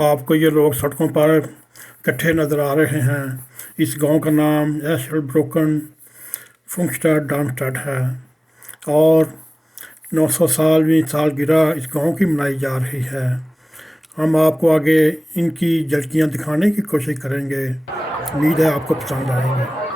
आपको ये लोग सड़कों पर इकट्ठे नज़र आ रहे हैं। इस गांव का नाम एशलब्रुकन फुंगस्टाड डार्मस्टाड है और 900 सालवीं सालगिरह इस गांव की मनाई जा रही है। हम आपको आगे इनकी झलकियाँ दिखाने की कोशिश करेंगे। उम्मीद है आपको पसंद आएंगी।